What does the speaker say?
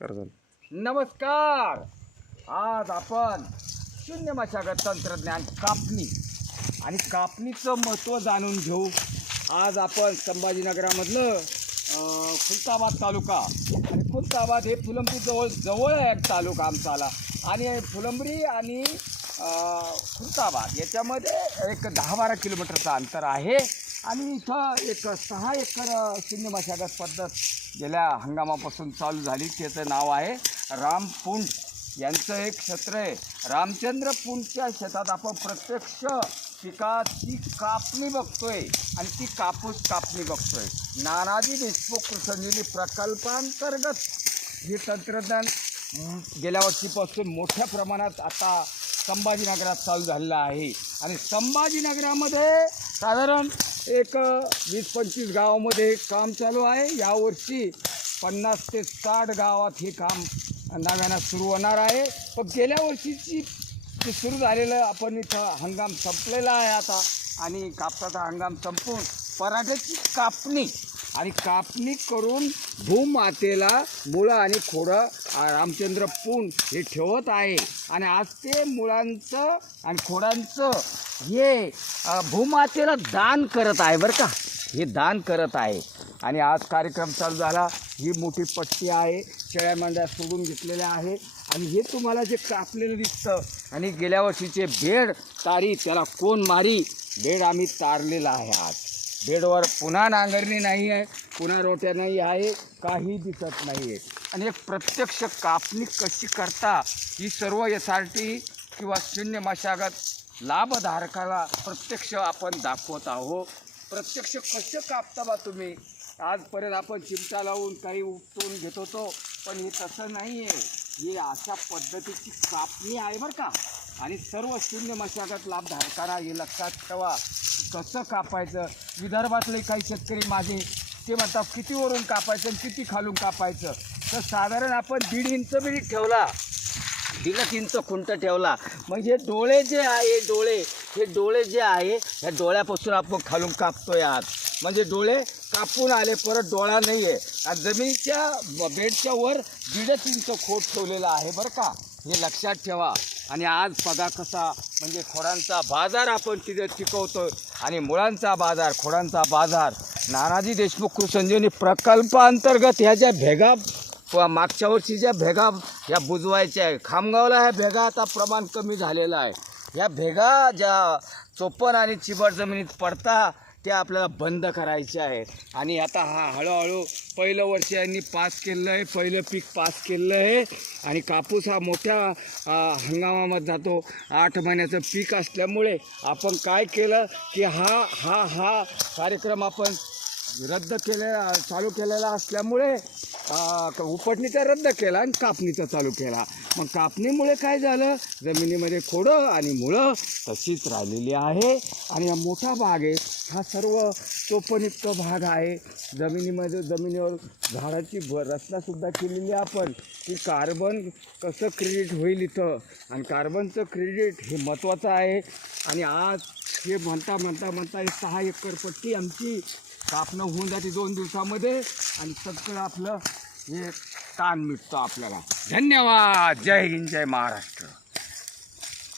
नमस्कार. आज आपण शून्य मशागत तंत्रज्ञान कापणी आणि कापणीचं महत्त्व जाणून घेऊ. आज आपण संभाजीनगरामधलं खुलताबाद तालुका आणि खुलताबाद हे फुलंब्री जवळ आहे एक तालुका आमचाला आणि फुलंब्री आणि खुलताबाद याच्यामध्ये एक 10-12 किलोमीटरचं अंतर आहे आणि इथं एक 6 एकर शून्य मशागत पद्धत गेल्या हंगामापासून चालू झाली. त्याचं नाव आहे रामपुंड. यांचं एक क्षेत्र आहे. रामचंद्र पुंडच्या शेतात आपण प्रत्यक्ष पिकाची कापणी बघतोय आणि ती कापूस कापणी बघतोय. नानाजी देशमुख कृषी प्रकल्पांतर्गत हे तंत्रज्ञान गेल्या वर्षीपासून मोठ्या प्रमाणात आता संभाजीनगरात चालू झालेलं आहे आणि संभाजीनगरामध्ये साधारण एक 20-25 गावामध्ये काम चालू आहे. यावर्षी 50 ते 60 गावात हे काम नव्यानं सुरू होणार आहे. पण गेल्या वर्षीची ते सुरू झालेलं आपण इथं हंगाम संपलेला आहे आता आणि कापसाचा हंगाम संपून पराठ्याची कापणी आणि कापणी करून भूमातेला मुळं आणि खोडं रामचंद्र पुंड हे ठेवत आहे आणि आज ते मुळांचं आणि खोडांचं हे भूमातेला दान करत आहे बरं का. हे दान करत आहे आणि आज कार्यक्रम चालू झाला. ही मोठी पट्टी आहे, शेळ्या मेंढ्या सोडून घेतलेल्या आहे आणि हे तुम्हाला जे कापलेलं दिसतं आणि गेल्या वर्षीचे बेड तारी त्याला कोण मारी बेड आम्ही तारलेला आहे. आज बेडवर पुन्हा नांगरणी नाही आहे, पुन्हा रोट्या नाही आहे, काही दिसत नाही आहे आणि एक प्रत्यक्ष कापणी कशी करता ही सर्व SRT किंवा शून्य मशागत लाभधारकाला प्रत्यक्ष आपण दाखवत आहोत. प्रत्यक्ष कसं कापता बा तुम्ही. आजपर्यंत आपण चिमटा लावून काही उपटून घेत होतो पण हे तसं नाही आहे. ही अशा पद्धतीची कापणी आहे बरं का आणि सर्व शून्य मशागत लाभधारकांना हे लक्षात ठेवा कसं कापायचं. विदर्भातले काही शेतकरी माझे ते म्हणतात किती वरून कापायचं आणि किती खालून कापायचं. तर साधारण आपण 1.5 इंच बी ठेवला, 1.5 इंच खुंट ठेवला म्हणजे डोळे जे आहे हे डोळे जे आहे ह्या डोळ्यापासून आपण खालून कापतोय आज. म्हणजे डोळे कापून आले परत डोळा नाही आहे आणि जमिनीच्या बेडच्या वर 1.5 इंच खोट ठेवलेला आहे बरं का. हे लक्षात ठेवा. आणि आज बघा कसा म्हणजे खोडांचा बाजार आपण तिथे टिकवतो आणि मुळांचा बाजार खोडांचा बाजार नानाजी देशमुख कृषी संजीवनी प्रकल्पांतर्गत ह्या ज्या भेगा मागच्या वर्षी ज्या भेगा ह्या बुजवायच्या आहे. खामगावला ह्या भेगा आता प्रमाण कमी झालेलं आहे. ह्या भेगा ज्या चोपण आणि चिबट जमिनीत पडता त्या आपल्याला बंद करायच्या आहेत आणि आता हळूहळू पहिलं वर्ष यांनी पास केलं आहे. पहिलं पीक पास केलं आहे आणि कापूस हा मोठ्या हंगामामध्ये जातो. 8 महिन्याचं पीक असल्यामुळे आपण काय केलं की हा कार्यक्रम आपण चालू केलेला असल्यामुळे उपटणीचा रद्द केला आणि कापणीचा चालू केला. मग कापणीमुळे काय झालं जमिनीमध्ये खोडं आणि मुळं तशीच राहिलेली आहे आणि हा मोठा भाग आहे. हा सर्व चोपणयुक्त भाग आहे. जमिनीवर झाडाची रचनासुद्धा केलेली आपण की कार्बन कसं क्रेडिट होईल इथं आणि कार्बनचं क्रेडिट हे महत्त्वाचं आहे. आणि आज हे म्हणता हे 6 एकर पट्टी आमची कापणं होऊन जाते 2 दिवसामध्ये आणि सगळं आपलं हे ताण मिटतो आपल्याला. धन्यवाद. जय हिंद, जय महाराष्ट्र.